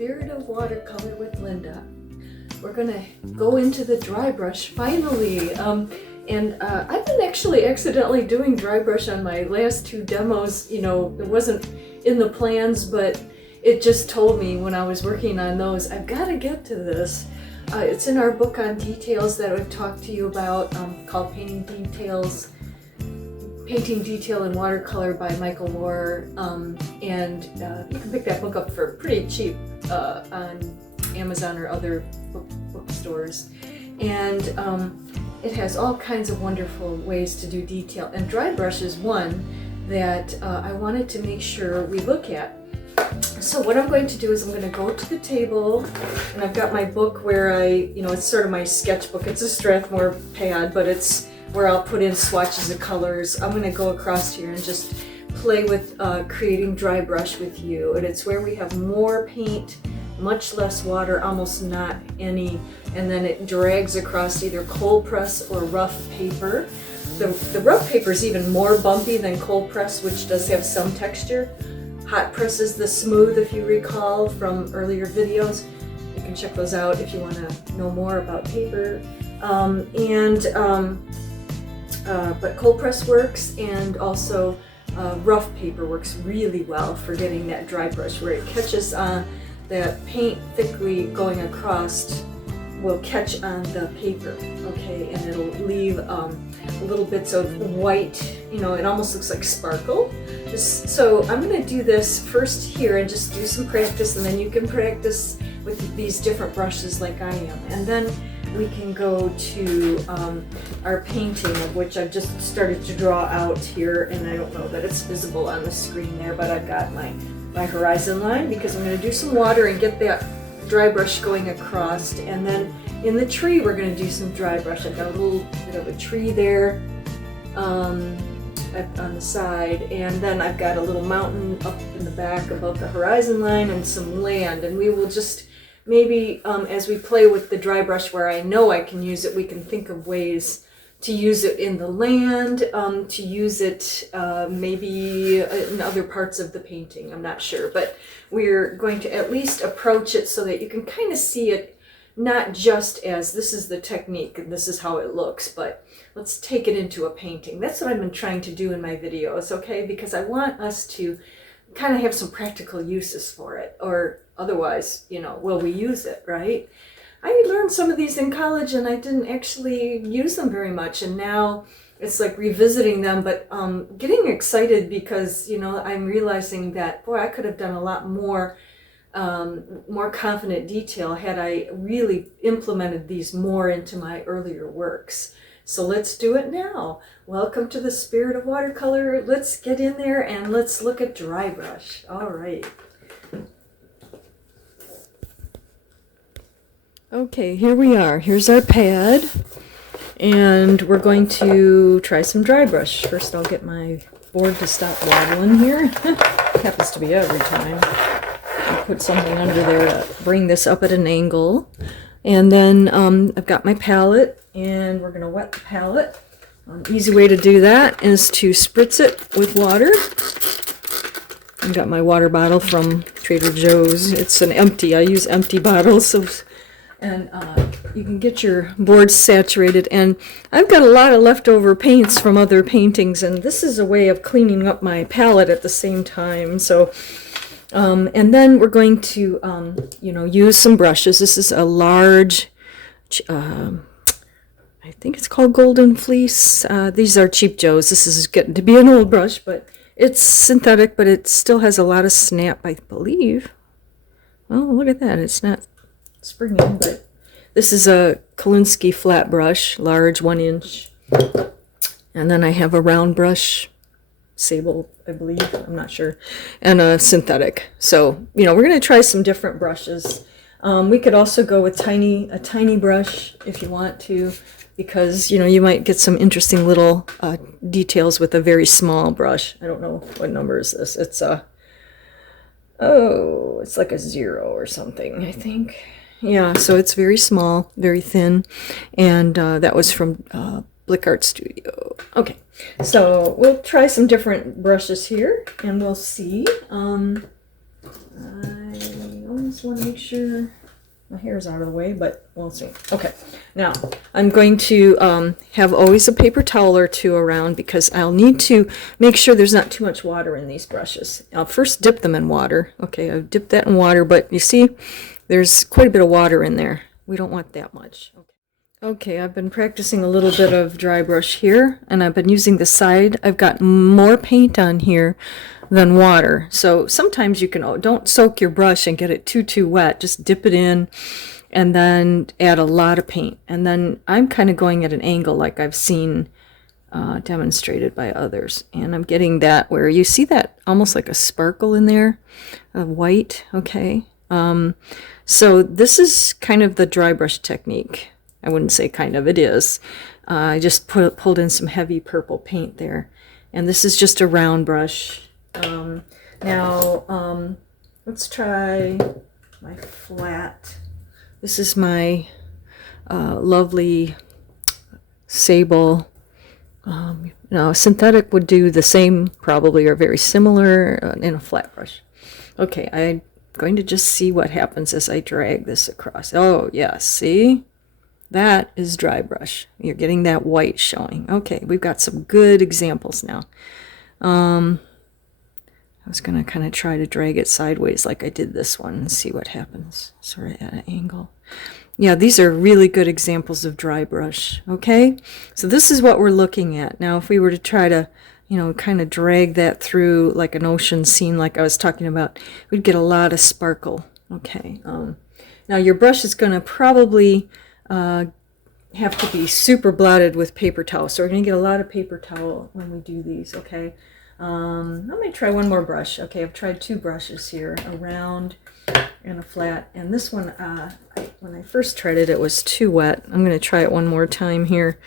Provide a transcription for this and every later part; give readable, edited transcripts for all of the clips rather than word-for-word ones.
Spirit of Watercolor with Linda. We're gonna go into the dry brush finally. I've been actually accidentally doing dry brush on my last two demos. You know, it wasn't in the plans, but it just told me when I was working on those, I've got to get to this. It's in our book on details that I've talked to you about, called Painting Detail in Watercolor by Michael Moore. You can pick that book up for pretty cheap on Amazon or other bookstores. And it has all kinds of wonderful ways to do detail. And dry brush is one that I wanted to make sure we look at. So what I'm going to do is I'm going to go to the table, and I've got my book where it's sort of my sketchbook. It's a Strathmore pad, but it's where I'll put in swatches of colors. I'm going to go across here and just play with creating dry brush with you. And it's where we have more paint, much less water, almost not any, and then it drags across either cold press or rough paper. The rough paper is even more bumpy than cold press, which does have some texture. Hot press is the smooth, if you recall from earlier videos. You can check those out if you want to know more about paper. But cold press works, and also rough paper works really well for getting that dry brush where it catches on that paint thickly going across will catch on the paper, okay, and it'll leave little bits of white, it almost looks like sparkle. So I'm going to do this first here and just do some practice, and then you can practice with these different brushes like I am. And then we can go to our painting, of which I've just started to draw out here, and I don't know that it's visible on the screen there, but I've got my horizon line because I'm going to do some water and get that dry brush going across. And then in the tree we're going to do some dry brush. I've got a little bit of a tree there on the side, and then I've got a little mountain up in the back above the horizon line and some land. And we will just maybe as we play with the dry brush where I know I can use it, we can think of ways to use it in the land, to use it maybe in other parts of the painting. I'm not sure, but we're going to at least approach it so that you can kind of see it not just as this is the technique and this is how it looks, but let's take it into a painting. That's what I've been trying to do in my videos, okay? Because I want us to kind of have some practical uses for it, or otherwise, will we use it, right? I learned some of these in college and I didn't actually use them very much, and now it's like revisiting them, but getting excited because, I'm realizing that, boy, I could have done a lot more confident detail had I really implemented these more into my earlier works. So let's do it now. Welcome to the Spirit of Watercolor. Let's get in there and let's look at dry brush. All right. Okay, here we are. Here's our pad, and we're going to try some dry brush. First, I'll get my board to stop wobbling here. Happens to be every time. I'll put something under there to bring this up at an angle. And then I've got my palette, and we're going to wet the palette. An easy way to do that is to spritz it with water. I've got my water bottle from Trader Joe's. It's an empty. I use empty bottles, and you can get your board saturated. And I've got a lot of leftover paints from other paintings, and this is a way of cleaning up my palette at the same time. So, and then we're going to, use some brushes. This is a large, I think it's called Golden Fleece. These are Cheap Joe's. This is getting to be an old brush, but it's synthetic, but it still has a lot of snap, I believe. Oh, look at that. It's not springing, but this is a Kolinsky flat brush, large, 1 inch. And then I have a round brush, sable, I believe, I'm not sure, and a synthetic. So, we're going to try some different brushes. We could also go with a tiny brush if you want to, because, you might get some interesting little details with a very small brush. I don't know what number is this. It's it's like a 0 or something, I think. Yeah, so it's very small, very thin, and that was from Blick Art Studio. Okay, so we'll try some different brushes here, and we'll see. I only just want to make sure my hair's out of the way, but we'll see. Okay, now I'm going to have always a paper towel or two around because I'll need to make sure there's not too much water in these brushes. I'll first dip them in water. Okay, I've dipped that in water, but you see there's quite a bit of water in there. We don't want that much. Okay, I've been practicing a little bit of dry brush here, and I've been using the side. I've got more paint on here than water. So sometimes you can, don't soak your brush and get it too wet. Just dip it in and then add a lot of paint. And then I'm kind of going at an angle like I've seen demonstrated by others. And I'm getting that where you see that almost like a sparkle in there of white. Okay. So this is kind of the dry brush technique. I wouldn't say kind of, it is. I just pulled in some heavy purple paint there. And this is just a round brush. Now, let's try my flat. This is my lovely sable. Now, synthetic would do the same, probably, or very similar in a flat brush. Okay, I'm going to just see what happens as I drag this across. Oh, yes, see? That is dry brush. You're getting that white showing. Okay, we've got some good examples now. I was going to kind of try to drag it sideways like I did this one and see what happens. Sort of at an angle. Yeah, these are really good examples of dry brush. Okay, so this is what we're looking at. Now, if we were to try to, you know, kind of drag that through like an ocean scene like I was talking about, we'd get a lot of sparkle. Okay, now your brush is going to probably have to be super blotted with paper towel. So we're going to get a lot of paper towel when we do these, okay? Let me try one more brush. Okay, I've tried two brushes here, a round and a flat. And this one, when I first tried it, it was too wet. I'm going to try it one more time here.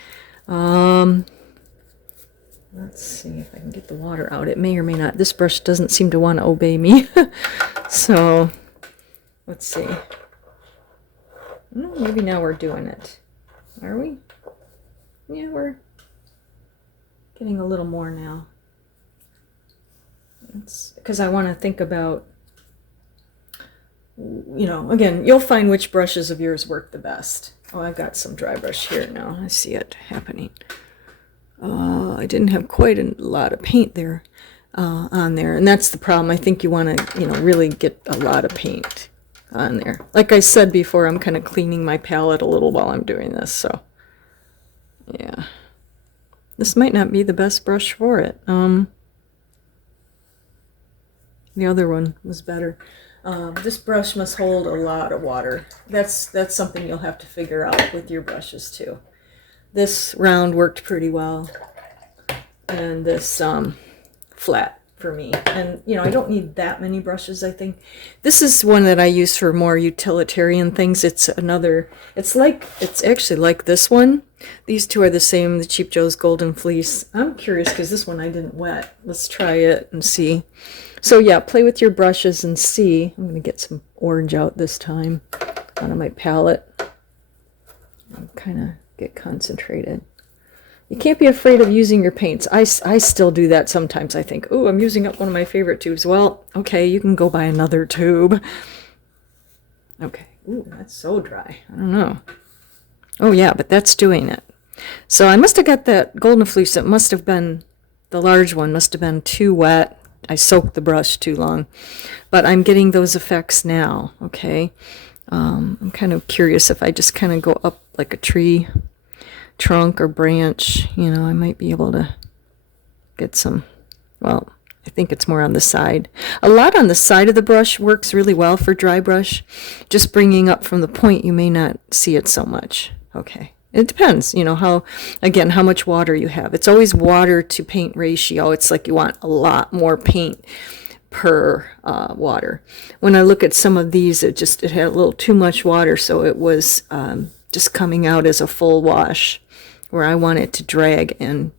Let's see if I can get the water out. It may or may not. This brush doesn't seem to want to obey me. So, let's see. Well, maybe now we're doing it. Are we? Yeah, we're getting a little more now. It's because I want to think about, you know, again, you'll find which brushes of yours work the best. Oh, I've got some dry brush here now. I see it happening. I didn't have quite a lot of paint there on there, and that's the problem. I think you want to, you know, really get a lot of paint on there. Like I said before, I'm kind of cleaning my palette a little while I'm doing this, so yeah. This might not be the best brush for it. The other one was better. This brush must hold a lot of water. That's something you'll have to figure out with your brushes too. This round worked pretty well, and this flat for me. And you know, I don't need that many brushes. I think this is one that I use for more utilitarian things. It's actually like this one. These two are the same, the Cheap Joe's Golden Fleece. I'm curious because this one I didn't wet. Let's try it and see. So yeah, play with your brushes and see. I'm going to get some orange out this time out of my palette. And kind of get concentrated. You can't be afraid of using your paints. I still do that sometimes. I think, oh, I'm using up one of my favorite tubes. Well, okay, you can go buy another tube. Okay. Ooh, that's so dry. I don't know. Oh yeah, but that's doing it. So I must have got that Golden Fleece. It must have been, the large one must have been too wet. I soaked the brush too long. But I'm getting those effects now, okay? I'm kind of curious if I just kind of go up like a tree trunk or branch, you know, I might be able to get some, well, I think it's more on the side. A lot on the side of the brush works really well for dry brush. Just bringing up from the point, you may not see it so much. Okay. It depends, you know, how much water you have. It's always water to paint ratio. It's like you want a lot more paint per water. When I look at some of these, it had a little too much water, so it was just coming out as a full wash, where I want it to drag and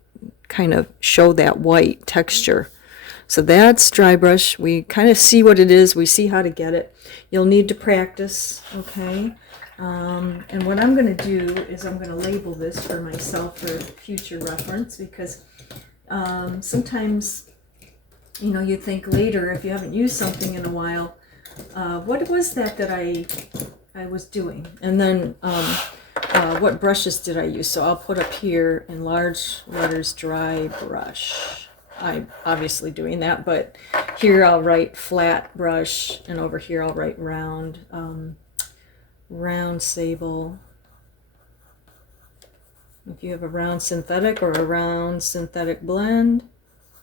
kind of show that white texture. So that's dry brush. We kind of see what it is. We see how to get it. You'll need to practice, okay? And what I'm going to do is I'm going to label this for myself for future reference, because sometimes, you know, you think later, if you haven't used something in a while, what was that I was doing? And then what brushes did I use? So I'll put up here in large letters, Drybrush. I'm obviously doing that, but here I'll write flat brush, and over here I'll write round, round sable. If you have a round synthetic or a round synthetic blend,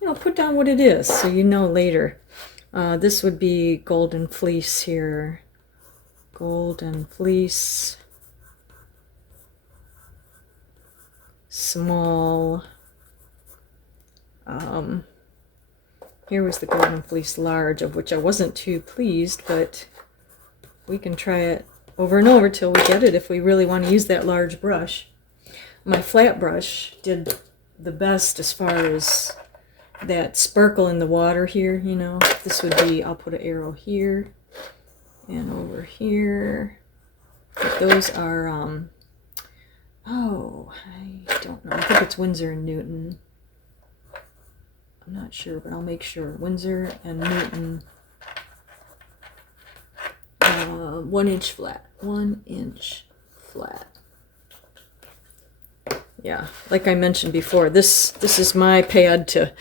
you know, put down what it is so you know later. This would be golden fleece here. Golden fleece. Small. Here was the golden fleece large, of which I wasn't too pleased, but we can try it over and over till we get it if we really want to use that large brush. My flat brush did the best as far as that sparkle in the water here, you know. This would be, I'll put an arrow here and over here. But those are, oh, I don't know. I think it's Winsor and Newton. I'm not sure, but I'll make sure. Winsor and Newton. 1 inch flat. 1 inch flat. Yeah, like I mentioned before, this is my pad to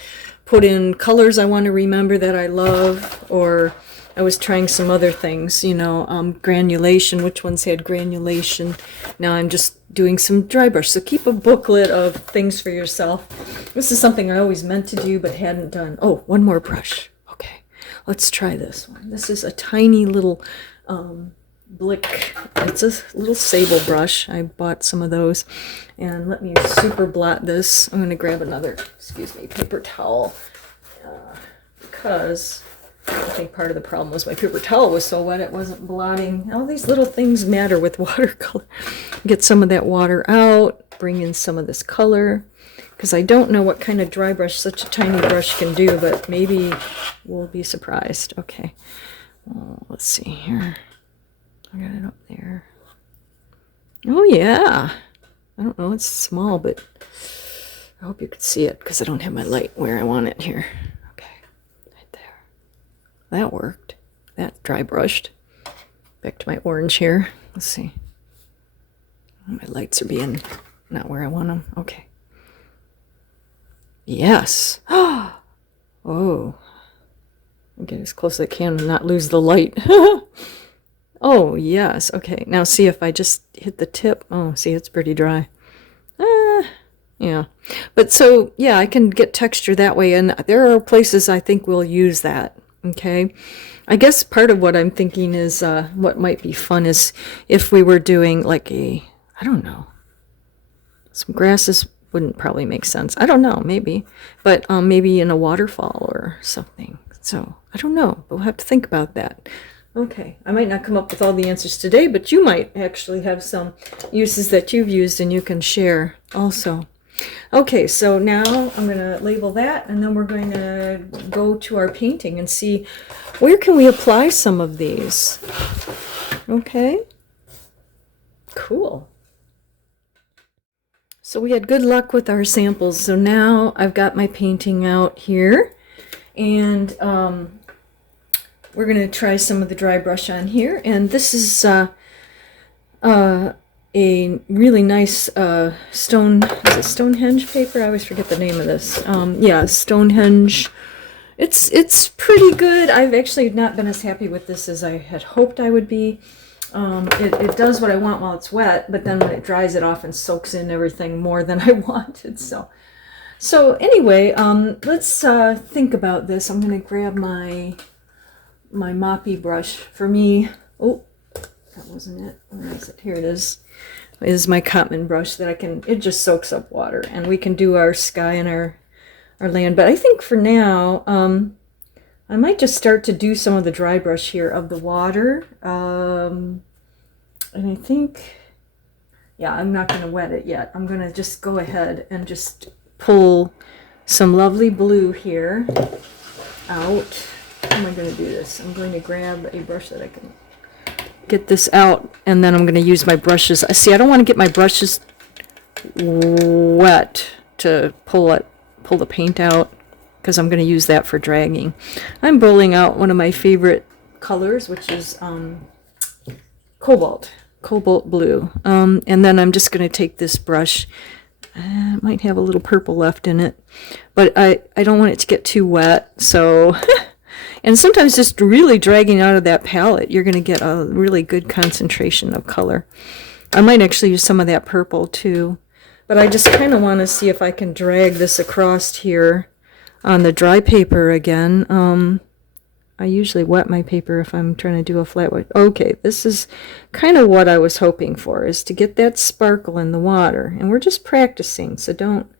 put in colors I want to remember that I love, or I was trying some other things, you know, granulation, which ones had granulation. Now I'm just doing some dry brush. So keep a booklet of things for yourself. This is something I always meant to do but hadn't done. Oh, one more brush. Okay, let's try this one. This is a tiny little Blick. It's a little sable brush. I bought some of those. And let me super blot this. I'm going to grab another, excuse me, paper towel. Because I think part of the problem was my paper towel was so wet it wasn't blotting. All these little things matter with watercolor. Get some of that water out. Bring in some of this color. Because I don't know what kind of dry brush such a tiny brush can do, but maybe we'll be surprised. Okay. Well, let's see here. I got it up there. Oh yeah. I don't know, it's small, but I hope you could see it because I don't have my light where I want it here. Okay, right there. That worked. That dry brushed. Back to my orange here. Let's see. My lights are being not where I want them. Okay. Yes. Oh. I'll get as close as I can and not lose the light. Oh, yes. Okay. Now see if I just hit the tip. Oh, see, it's pretty dry. Yeah. But so, yeah, I can get texture that way. And there are places I think we'll use that. Okay. I guess part of what I'm thinking is what might be fun is if we were doing like I don't know. Some grasses wouldn't probably make sense. I don't know, maybe. But maybe in a waterfall or something. So, I don't know. But we'll have to think about that. Okay, I might not come up with all the answers today, but you might actually have some uses that you've used and you can share also. Okay, so now I'm going to label that, and then we're going to go to our painting and see where can we apply some of these. Okay, cool. So we had good luck with our samples, so now I've got my painting out here, and we're going to try some of the dry brush on here, and this is a really nice Stonehenge paper. I always forget the name of this. Yeah, Stonehenge. It's pretty good. I've actually not been as happy with this as I had hoped I would be. It does what I want while it's wet, but then when it dries, it often soaks in everything more than I wanted. So anyway, let's think about this. I'm going to grab my moppy brush. For me, oh, that wasn't it. Where is it? Here it is. This is my Cotman brush that it just soaks up water, and we can do our sky and our land. But I think for now, I might just start to do some of the dry brush here of the water. And I think, yeah, I'm not going to wet it yet. I'm going to just go ahead and just pull some lovely blue here out. How am I going to do this? I'm going to grab a brush that I can get this out, and then I'm going to use my brushes. See, I don't want to get my brushes wet to pull the paint out, because I'm going to use that for dragging. I'm rolling out one of my favorite colors, which is cobalt blue. And then I'm just going to take this brush. It might have a little purple left in it, but I don't want it to get too wet. So, and sometimes just really dragging out of that palette, you're going to get a really good concentration of color. I might actually use some of that purple too, but I just kind of want to see if I can drag this across here on the dry paper again. I usually wet my paper if I'm trying to do a flat white. Okay, this is kind of what I was hoping for, is to get that sparkle in the water. And we're just practicing, so don't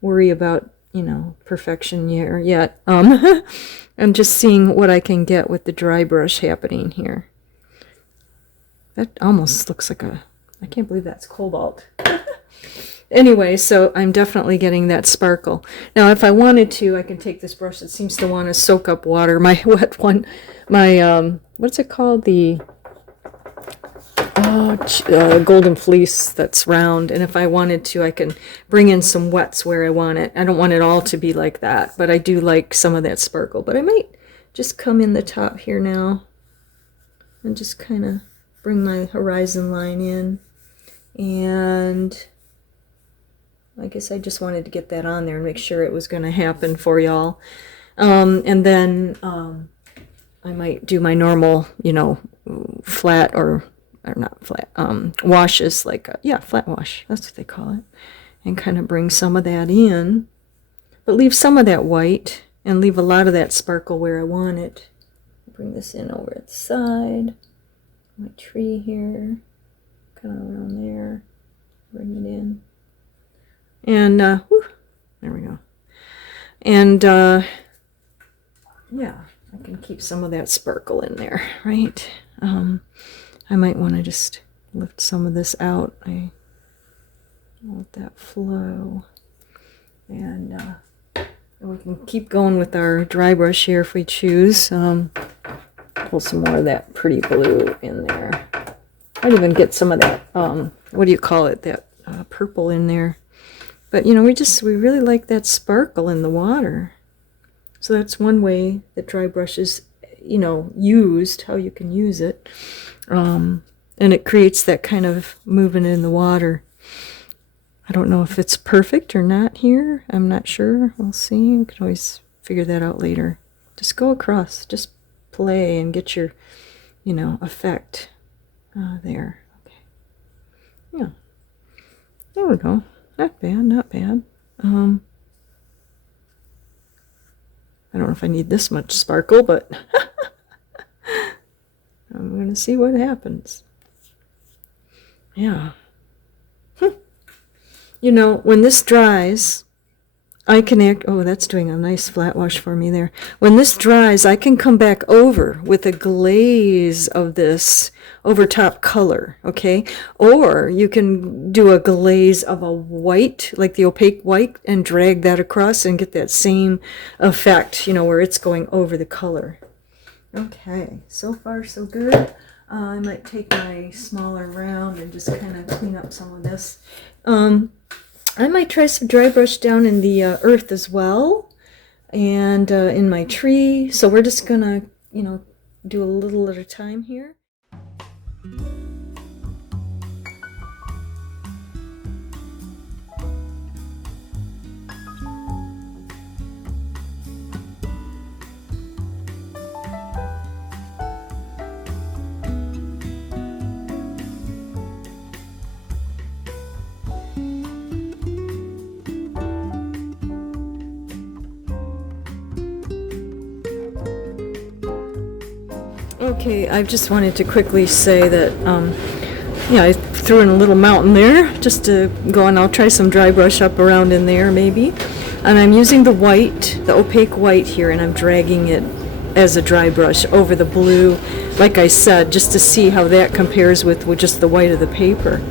worry about, you know, perfection here yet. I'm just seeing what I can get with the dry brush happening here. That almost looks like a, I can't believe that's cobalt. Anyway, so I'm definitely getting that sparkle. Now, if I wanted to, I can take this brush that seems to want to soak up water. My wet one, my, what's it called? The golden fleece that's round. And if I wanted to, I can bring in some wets where I want it. I don't want it all to be like that, but I do like some of that sparkle. But I might just come in the top here now and just kind of bring my horizon line in. And I guess I just wanted to get that on there and make sure it was going to happen for y'all. And then I might do my normal, you know, flat or not flat, washes, like, yeah, flat wash. That's what they call it. And kind of bring some of that in. But leave some of that white and leave a lot of that sparkle where I want it. Bring this in over at the side. My tree here. Kind of around there. Bring it in. And, whew, there we go. And, yeah, I can keep some of that sparkle in there, right? I might want to just lift some of this out. I let that flow. And we can keep going with our dry brush here if we choose. Pull some more of that pretty blue in there. I'd even get some of that, what do you call it, that purple in there. But, you know, we really like that sparkle in the water. So that's one way that dry brush is, you know, used, how you can use it. And it creates that kind of movement in the water. I don't know if it's perfect or not here. I'm not sure. We'll see. We can always figure that out later. Just go across. Just play and get your, you know, effect there. Okay. Yeah. There we go. Not bad, not bad. I don't know if I need this much sparkle, but I'm going to see what happens. Yeah. You know, when this dries, I can oh, that's doing a nice flat wash for me there. When this dries, I can come back over with a glaze of this over top color, okay? Or you can do a glaze of a white, like the opaque white, and drag that across and get that same effect, you know, where it's going over the color. Okay, so far so good. I might take my smaller round and just kind of clean up some of this. I might try some dry brush down in the earth as well, and in my tree. So we're just gonna, you know, do a little at a time here. Okay, I just wanted to quickly say that, yeah, I threw in a little mountain there just to go, and I'll try some dry brush up around in there maybe. And I'm using the white, the opaque white here, and I'm dragging it as a dry brush over the blue, like I said, just to see how that compares with just the white of the paper.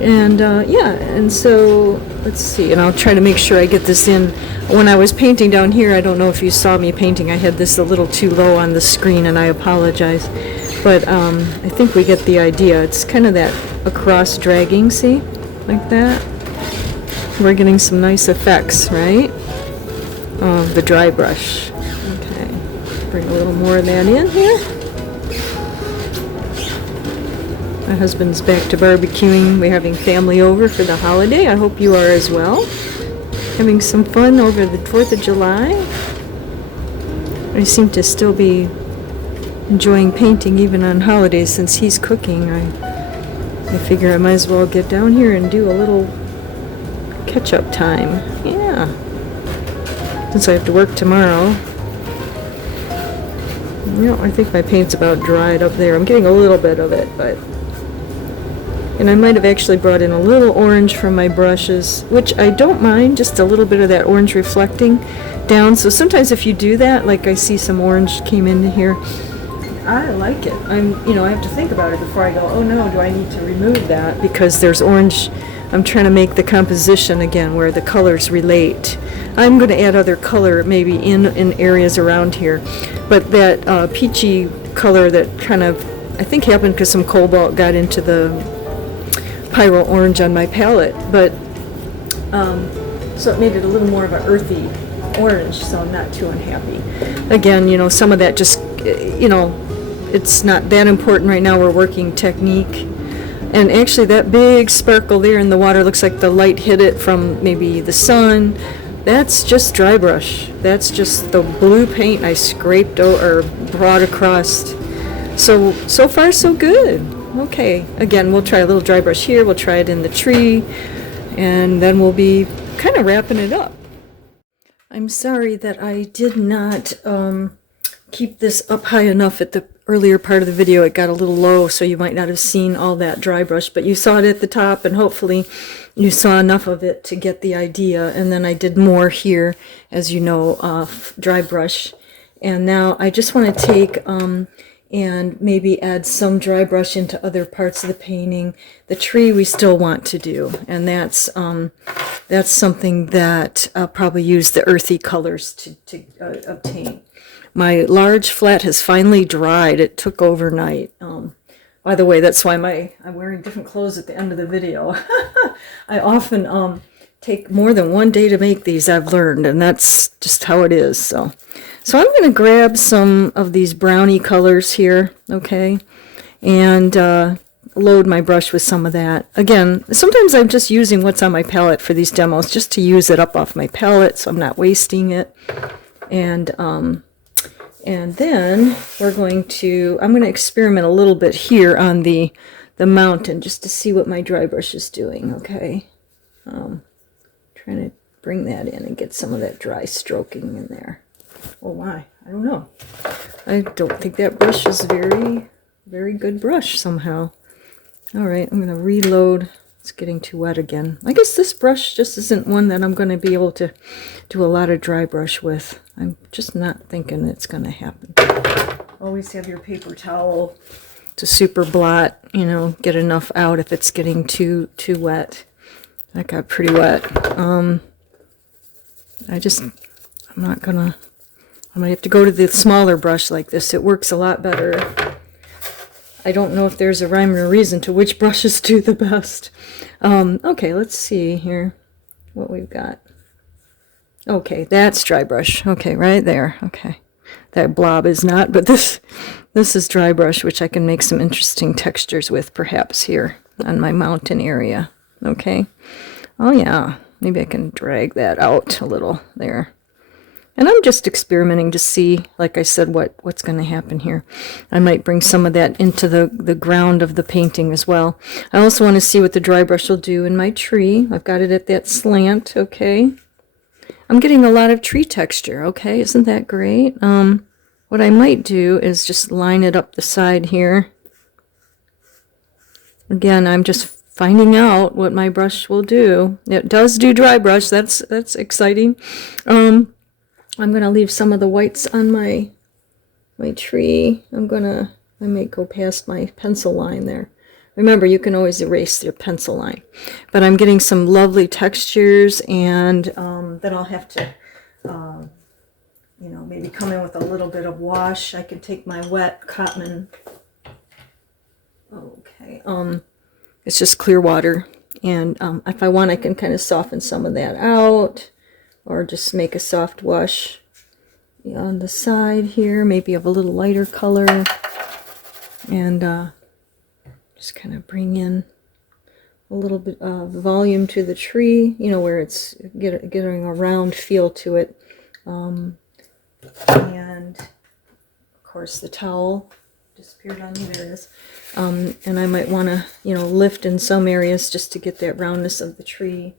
And yeah, and so let's see, and I'll try to make sure I get this in. When I was painting down here, I don't know if you saw me painting, I had this a little too low on the screen, and I apologize. But I think we get the idea. It's kind of that across dragging, see? Like that. We're getting some nice effects, right? Of the dry brush. Okay, bring a little more of that in here. My husband's back to barbecuing. We're having family over for the holiday. I hope you are as well. Having some fun over the 4th of July. I seem to still be enjoying painting even on holidays since he's cooking. I figure I might as well get down here and do a little catch-up time. Yeah. Since I have to work tomorrow. You know, I think my paint's about dried up there. I'm getting a little bit of it, but... And I might have actually brought in a little orange from my brushes, which I don't mind, just a little bit of that orange reflecting down. So sometimes if you do that, like I see some orange came into here, I like it. I have to think about it before I go, oh no, do I need to remove that? Because there's orange. I'm trying to make the composition again where the colors relate. I'm going to add other color maybe in areas around here. But that peachy color that kind of, I think happened because some cobalt got into the pyro orange on my palette, but so it made it a little more of an earthy orange, so I'm not too unhappy. Again, some of that just, it's not that important right now. We're working technique. And actually that big sparkle there in the water looks like the light hit it from maybe the sun. That's just dry brush. That's just the blue paint I scraped or brought across. So far so good. Okay, again, we'll try a little dry brush here, we'll try it in the tree, and then we'll be kind of wrapping it up. I'm sorry that I did not keep this up high enough at the earlier part of the video. It got a little low, so you might not have seen all that dry brush, but you saw it at the top, and hopefully you saw enough of it to get the idea. And then I did more here, as you know, dry brush. And now I just want to take... and maybe add some dry brush into other parts of the painting. The tree we still want to do, and that's something that I'll probably use the earthy colors to obtain. My large flat has finally dried. It took overnight. By the way, that's why I'm wearing different clothes at the end of the video. I often take more than one day to make these, I've learned, and that's just how it is. So I'm going to grab some of these brownie colors here, okay, and load my brush with some of that. Again, sometimes I'm just using what's on my palette for these demos, just to use it up off my palette, so I'm not wasting it. And then I'm going to experiment a little bit here on the mountain, just to see what my dry brush is doing, okay. Trying to bring that in and get some of that dry stroking in there. Oh my, I don't know. I don't think that brush is very, very good brush somehow. All right, I'm going to reload. It's getting too wet again. I guess this brush just isn't one that I'm going to be able to do a lot of dry brush with. I'm just not thinking it's going to happen. Always have your paper towel to super blot, get enough out if it's getting too wet. That got pretty wet. I'm not going to... I might have to go to the smaller brush like this. It works a lot better. I don't know if there's a rhyme or reason to which brushes do the best. Okay, let's see here what we've got. Okay, that's dry brush. Okay, right there. Okay, that blob is not, but this is dry brush, which I can make some interesting textures with, perhaps here on my mountain area. Okay. Oh yeah, maybe I can drag that out a little there. And I'm just experimenting to see, like I said, what's going to happen here. I might bring some of that into the ground of the painting as well. I also want to see what the dry brush will do in my tree. I've got it at that slant, okay. I'm getting a lot of tree texture, okay. Isn't that great? What I might do is just line it up the side here. Again, I'm just finding out what my brush will do. It does do dry brush. That's exciting. I'm going to leave some of the whites on my tree. I may go past my pencil line there. Remember, you can always erase your pencil line. But I'm getting some lovely textures, and then I'll have to, maybe come in with a little bit of wash. I can take my wet cotton. Okay. It's just clear water. And if I want, I can kind of soften some of that out. Or just make a soft wash on the side here, maybe of a little lighter color, and Just kind of bring in a little bit of volume to the tree, you know, where it's getting a round feel to it. And of course the towel disappeared on me, there it is. And I might want to, you know, lift in some areas just to get that roundness of the tree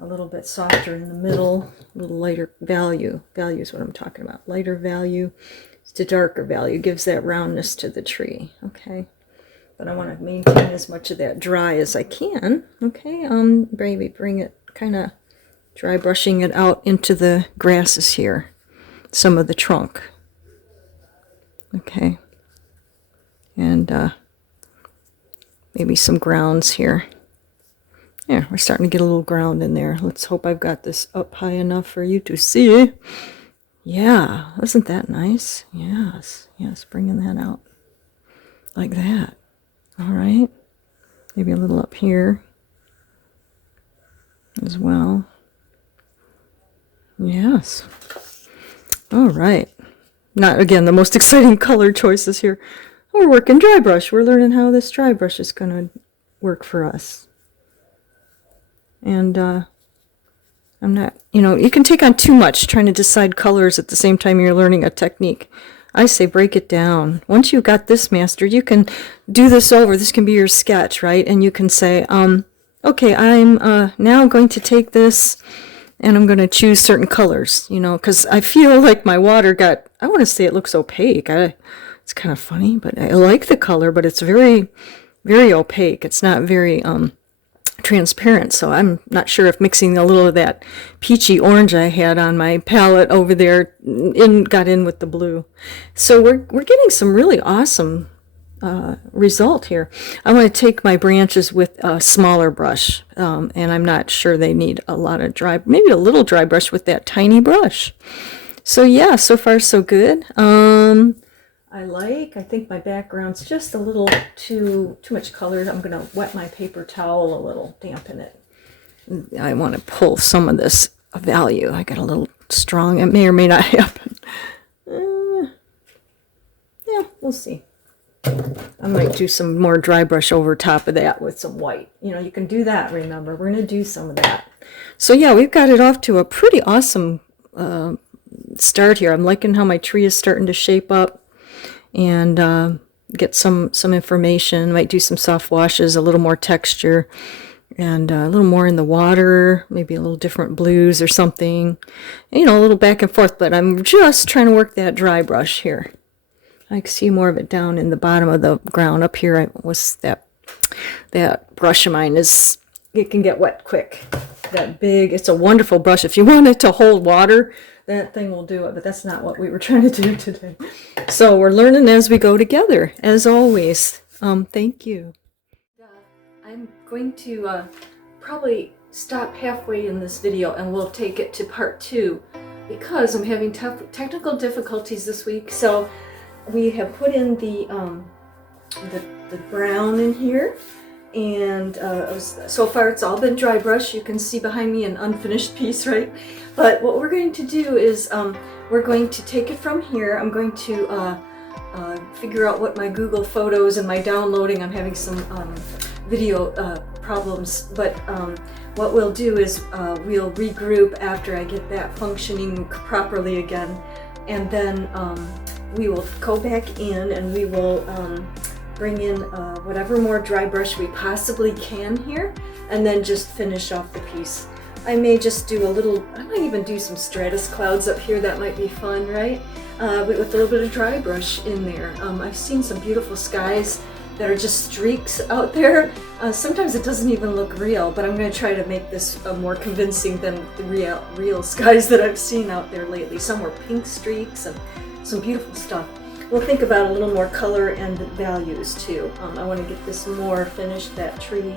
a little bit softer in the middle, a little lighter value. Value is what I'm talking about. Lighter value to darker value gives that roundness to the tree, okay? But I want to maintain as much of that dry as I can, okay? Maybe bring it, kind of dry brushing it out into the grasses here, some of the trunk, okay? And maybe some grounds here. Yeah, we're starting to get a little ground in there. Let's hope I've got this up high enough for you to see. Yeah, isn't that nice? Yes, yes, bringing that out like that. All right, maybe a little up here as well. Yes. All right. Not, again, the most exciting color choices here. We're working dry brush. We're learning how this dry brush is going to work for us. And I'm not, you know, you can take on too much trying to decide colors at the same time you're learning a technique. I say break it down. Once you've got this mastered, you can do this over. This can be your sketch, right? And you can say, okay, I'm now going to take this and I'm going to choose certain colors, you know, because I feel like my water got, I want to say it looks opaque. It's kind of funny, but I like the color, but it's very, very opaque. It's not very transparent, so I'm not sure if mixing a little of that peachy orange I had on my palette over there got in with the blue. So we're getting some really awesome result here. I want to take my branches with a smaller brush, and I'm not sure they need a lot of dry, maybe a little dry brush with that tiny brush. So yeah, so far so good. I think my background's just a little too much color. I'm going to wet my paper towel a little, dampen it. I want to pull some of this value. I got a little strong. It may or may not happen. Yeah, we'll see. I might do some more dry brush over top of that with some white. You know, you can do that, remember. We're going to do some of that. So yeah, we've got it off to a pretty awesome start here. I'm liking how my tree is starting to shape up. And get some information. Might do some soft washes, a little more texture, and a little more in the water, maybe a little different blues or something, you know, a little back and forth. But I'm just trying to work that dry brush here. I can see more of it down in the bottom of the ground. Up here was that brush of mine it can get wet quick. That big, it's a wonderful brush. If you want it to hold water, that thing will do it, but that's not what we were trying to do today. So we're learning as we go together, as always. Thank you. I'm going to probably stop halfway in this video and we'll take it to part 2 because I'm having technical difficulties this week. So we have put in the brown in here. And so far it's all been dry brush. You can see behind me an unfinished piece, right? But what we're going to do is we're going to take it from here. I'm going to figure out what my Google Photos and my downloading, I'm having some video problems, but what we'll do is we'll regroup after I get that functioning properly again, and then we will go back in and we will bring in whatever more dry brush we possibly can here, and then just finish off the piece. I may just do I might even do some stratus clouds up here. That might be fun, right? With a little bit of dry brush in there. I've seen some beautiful skies that are just streaks out there. Sometimes it doesn't even look real, but I'm going to try to make this more convincing than the real skies that I've seen out there lately. Some were pink streaks and some beautiful stuff. We'll think about a little more color and values too. I want to get this more finished, that tree,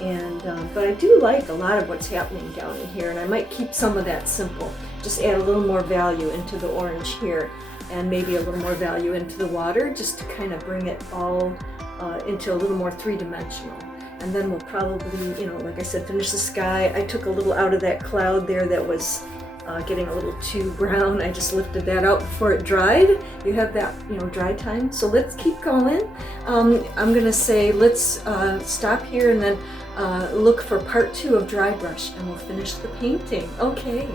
and but I do like a lot of what's happening down in here, and I might keep some of that simple. Just add a little more value into the orange here, and maybe a little more value into the water, just to kind of bring it all into a little more three-dimensional. And then we'll probably, you know, like I said, finish the sky. I took a little out of that cloud there that was getting a little too brown. I just lifted that out before it dried. You have that, dry time. So let's keep going. I'm gonna say let's stop here and then look for part 2 of Drybrush, and we'll finish the painting. Okay.